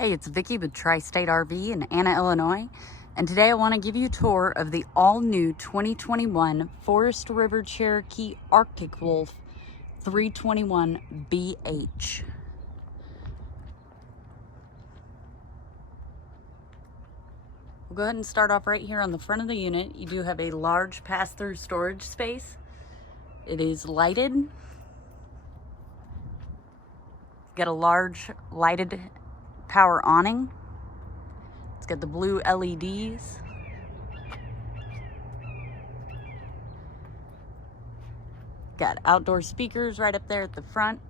Hey, it's Vicki with Tri-State RV in Anna, Illinois, and today I want to give you a tour of the all-new 2021 Forest River Cherokee Arctic Wolf 321BH. We'll go ahead and start off right here on the front of the unit. You do have a large pass-through storage space. It is lighted. Got a large lighted power awning. It's got the blue LEDs. Got outdoor speakers right up there at the front.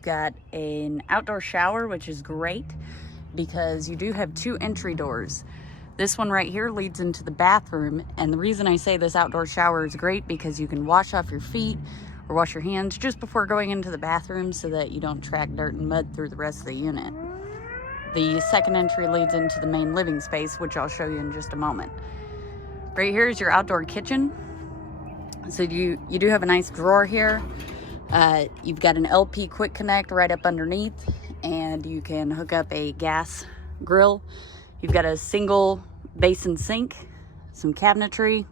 Got an outdoor shower, which is great because you do have two entry doors. This one right here leads into the bathroom, and the reason I say this outdoor shower is great because you can wash off your feet or wash your hands just before going into the bathroom so that you don't track dirt and mud through the rest of the unit. The second entry leads into the main living space, which I'll show you in just a moment. Right here is your outdoor kitchen. So you do have a nice drawer here. You've got an LP quick connect right up underneath, and you can hook up a gas grill. You've got a single basin sink, some cabinetry,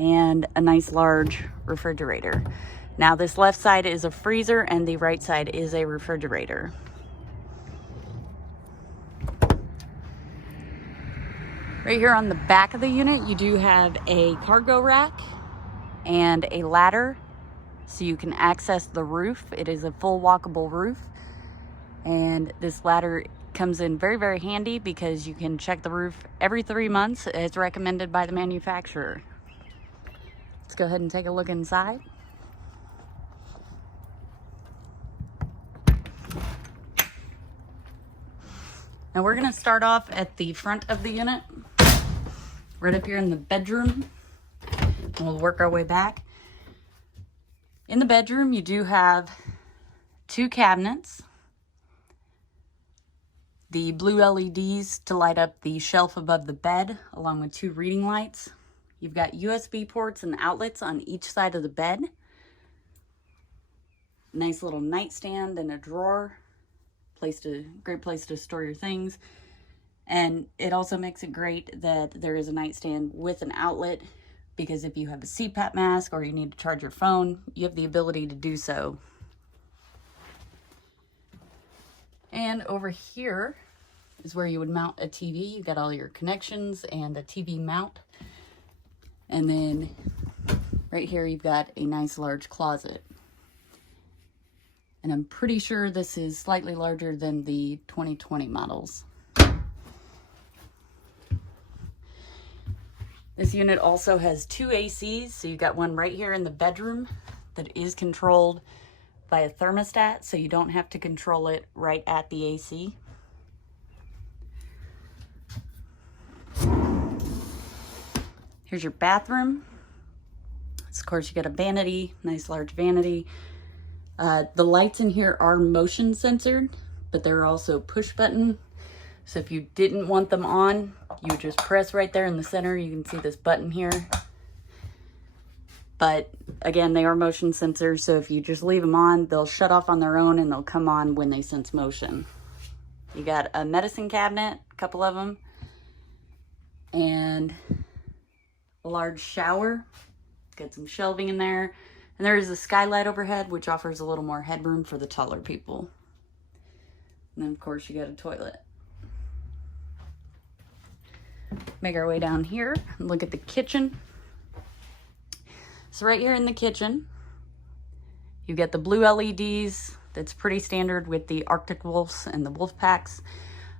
and a nice large refrigerator. Now this left side is a freezer and the right side is a refrigerator. Right here on the back of the unit, you do have a cargo rack and a ladder so you can access the roof. It is a full walkable roof, and this ladder comes in very, very handy because you can check the roof every 3 months as recommended by the manufacturer. Let's go ahead and take a look inside. Now we're going to start off at the front of the unit, right up here in the bedroom, and we'll work our way back. In the bedroom, you do have two cabinets, the blue LEDs to light up the shelf above the bed, along with two reading lights. You've got USB ports and outlets on each side of the bed. Nice little nightstand and a drawer. Great place to store your things. And it also makes it great that there is a nightstand with an outlet, because if you have a CPAP mask or you need to charge your phone, you have the ability to do so. And over here is where you would mount a TV. You got all your connections and a TV mount. And then right here, you've got a nice large closet. And I'm pretty sure this is slightly larger than the 2020 models. This unit also has two ACs. So you've got one right here in the bedroom that is controlled by a thermostat, so you don't have to control it right at the AC. Here's your bathroom. So of course you got a vanity, nice large vanity. The lights in here are motion censored, but they're also push button. So if you didn't want them on, you would just press right there in the center. You can see this button here. But again, they are motion sensors, so if you just leave them on, they'll shut off on their own and they'll come on when they sense motion. You got a medicine cabinet, a couple of them, and a large shower. Got some shelving in there. And there is a skylight overhead, which offers a little more headroom for the taller people. And then of course you got a toilet. Make our way down here and look at the kitchen. So right here in the kitchen, you get the blue LEDs. That's pretty standard with the Arctic Wolves and the Wolf Packs.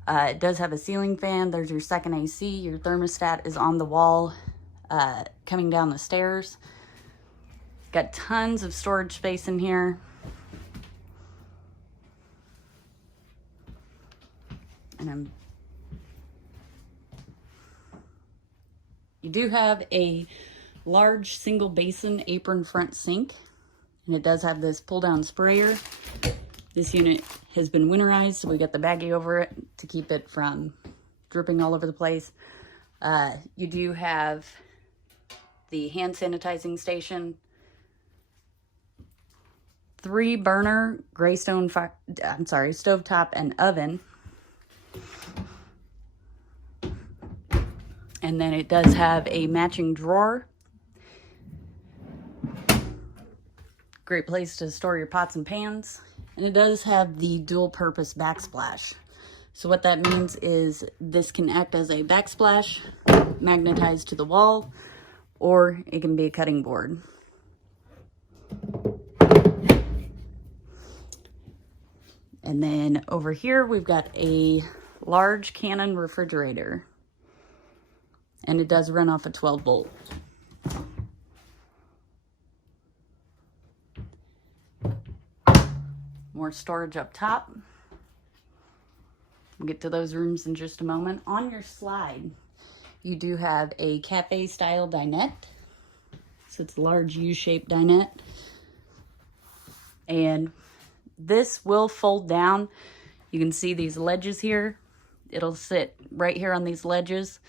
It does have a ceiling fan. There's your second AC. Your thermostat is on the wall coming down the stairs. Got tons of storage space in here. And you do have a large single basin apron front sink, and it does have this pull down sprayer. This unit has been winterized, so we got the baggie over it to keep it from dripping all over the place. You do have the hand sanitizing station 3 burner Greystone stovetop and oven. And then it does have a matching drawer. Great place to store your pots and pans. And it does have the dual purpose backsplash. So what that means is this can act as a backsplash, magnetized to the wall, or it can be a cutting board. And then over here, we've got a large Canon refrigerator. And it does run off a 12 volt. More storage up top. We'll get to those rooms in just a moment. On your slide, you do have a cafe style dinette. So it's a large U-shaped dinette. And this will fold down. You can see these ledges here. It'll sit right here on these ledges.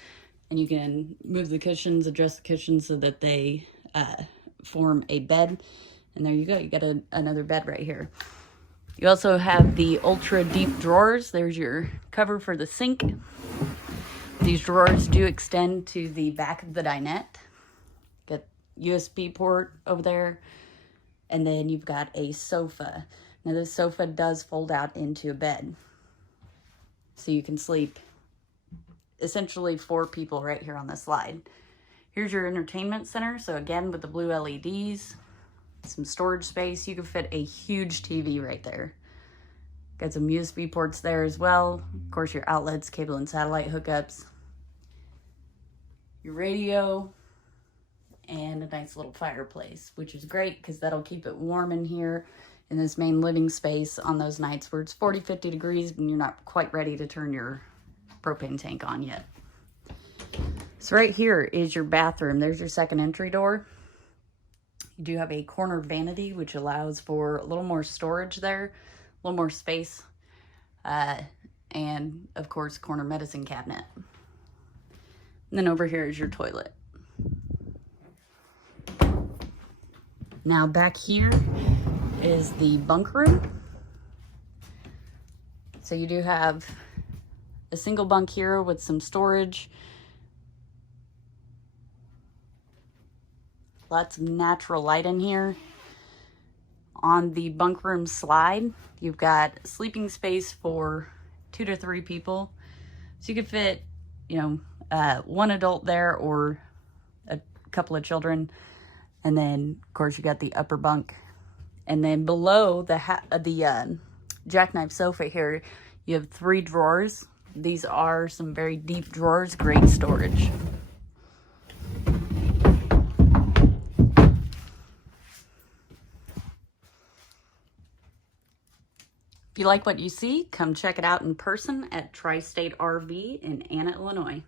And you can move the cushions, adjust the cushions so that they form a bed. And there you go. You got another bed right here. You also have the ultra deep drawers. There's your cover for the sink. These drawers do extend to the back of the dinette. Got USB port over there. And then you've got a sofa. Now this sofa does fold out into a bed. So you can sleep essentially 4 people right here on the slide. Here's your entertainment center. So again, with the blue LEDs, some storage space. You can fit a huge TV right there. Got some USB ports there as well. Of course, your outlets, cable and satellite hookups. Your radio. And a nice little fireplace, which is great because that'll keep it warm in here in this main living space on those nights where it's 40, 50 degrees and you're not quite ready to turn your propane tank on yet. So right here is your bathroom. There's your second entry door. You do have a corner vanity, which allows for a little more storage there, a little more space, and of course, corner medicine cabinet. And then over here is your toilet. Now back here is the bunk room. So you do have a single bunk here with some storage. Lots of natural light in here. On the bunk room slide, you've got sleeping space for 2 to 3 people. So you could fit, one adult there or a couple of children. And then, of course, you got the upper bunk. And then below the jackknife sofa here, you have 3 drawers. These are some very deep drawers, great storage. If you like what you see, come check it out in person at Tri-State RV in Anna, Illinois.